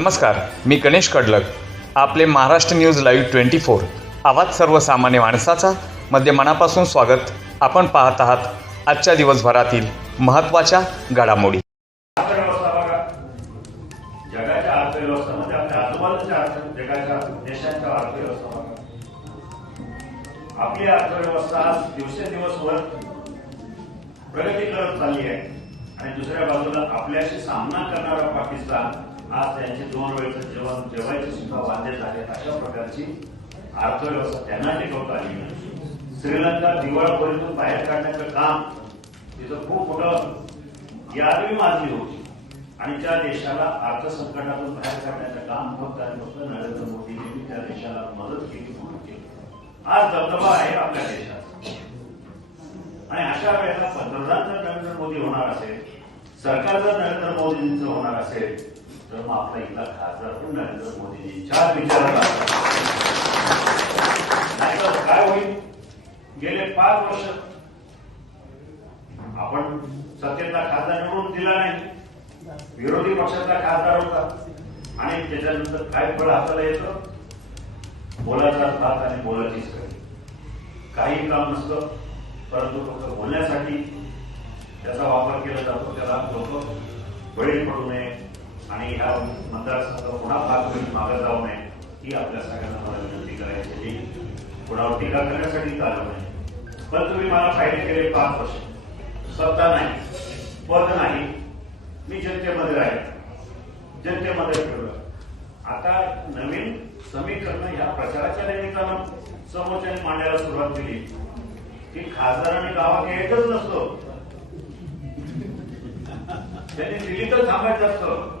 नमस्कार मी गणेश कडलक आपले Maharashtra news live twenty four. आवाज सर्वसामान्य माणसाचा मध्ये मनापासून स्वागत. आपण पाहत आहात आजच्या दिवसभरातील महत्त्वाच्या घडामोडी. आपली अर्थव्यवस्था दिवसेंदिवस वर प्रगती करत चालली आहे. आणि दुसऱ्या बाजूला आपल्याशी सामना करणारा पाकिस्तान आज त्यांचे दोन वेळचं जेवण जेवायचे सुद्धा वाद्य झाले अशा प्रकारची अर्थव्यवस्था त्यांना टिकवता आली नाही. श्रीलंका दिवाळखोरीतून बाहेर काढण्याचं काम तिथं खूप मोठं यादवी माझी होती. आणि त्या देशाला अर्थसंकटातून बाहेर काढण्याचं काम फक्त आणि फक्त नरेंद्र मोदींनी त्या देशाला मदत केली म्हणून केली. आज दबदबा आहे आपल्या देशात. आणि अशा वेळेला पंतप्रधान जर नरेंद्र मोदी होणार असेल सरकार जर नरेंद्र मोदींचं होणार असेल तर मग आपला इथला खासदार पण नरेंद्र मोदींच्या विचाराला नाहीतर काय होईल गेले पाच वर्ष आपण सत्तेचा खासदार निवडून दिला नाही. विरोधी पक्षाचा खासदार होता आणि त्याच्यानंतर काय फळ हाताला येतं? बोलायचा भात आणि बोलायची सगळी काही काम नसतं परंतु फक्त बोलण्यासाठी त्याचा वापर केला जातो त्याला लोक बळी पडू नये. आणि ह्या मतदारसंघाचा पुन्हा भाग होईल मागे जाऊ नये ही आपल्या सगळ्यांना मला विनंती करायची होती. कुणावर टीका करण्यासाठी चालू नाही. पण तुम्ही मला फायदे केले पाच वर्ष. सत्ता नाही पद नाही. मी जनतेमध्ये राहील जनतेमध्ये ठेवलं. आता नवीन समीकरण ह्या प्रचाराच्या निमित्तानं समोरच्याने मांडायला सुरुवात केली. की आणि गावात एकच नसतो. त्यांनी दिली तर थांबायचं असतं.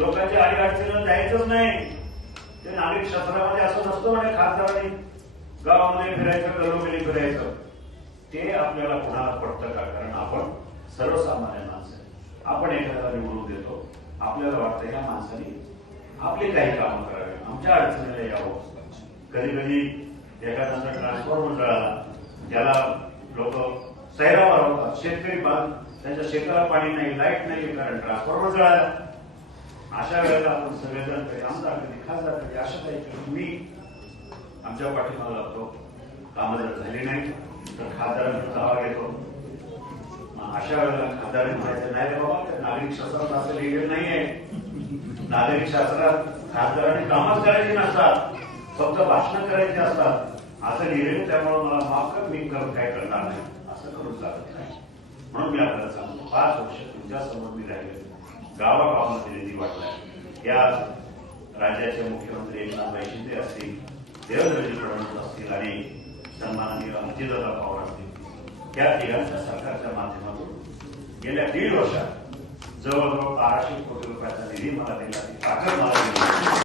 लोकांच्या आडी अडचणीला जायचंच नाही. ते नागरिक शास्त्रामध्ये असं नसतं म्हणजे खासदारांनी गावामध्ये फिरायचं गलोगली फिरायचं ते आपल्याला कुणाला पडतं का? कारण आपण सर्वसामान्य माणसं आपण एखाद्याला निवडून देतो. आपल्याला वाटतं या माणसाने आपले काही काम करावे. आमच्या अडचणीला यावं. कधी कधी एखाद्याचा ट्रान्सफॉर्मर जळाला त्याला लोक सैरा मारवतात शेतकरी बांध त्यांच्या शेताला पाणी नाही लाइट नाही कारण ट्रान्सफॉर्मर जळाला अशा वेळेला आपण सगळेजण कधी आमदार कधी खासदार कधी अशा काही मी आमच्या पाठीमागे लागतो. कामं जर झाली नाही तर खासदारांचा दावा घेतो अशा वेळेला खासदारांनी म्हणायचं नाही रे बाबा नागरिक शास्त्रात असं लिहिलेलं नाहीये नागरिक शास्त्रात खासदारांनी कामच करायची नसतात फक्त भाषण करायची असतात. असं लिहिलेलं त्यामुळे मला माफ कर मी कर काय करणार नाही. असं करून चालत नाही. म्हणून मी आपल्याला सांगतो पाच वर्ष तुमच्यासमोर मी राहिले गावागावामध्ये निधी वाटला या राज्याचे मुख्यमंत्री एकनाथ शिंदे असतील देवेंद्रजी फडणवीस असतील आणि सन्माननीय अजितदादा पवार असतील या तिघांच्या सरकारच्या माध्यमातून गेल्या दीड वर्षात जवळजवळ बाराशे कोटी रुपयाचा निधी मला दिला पाठक मला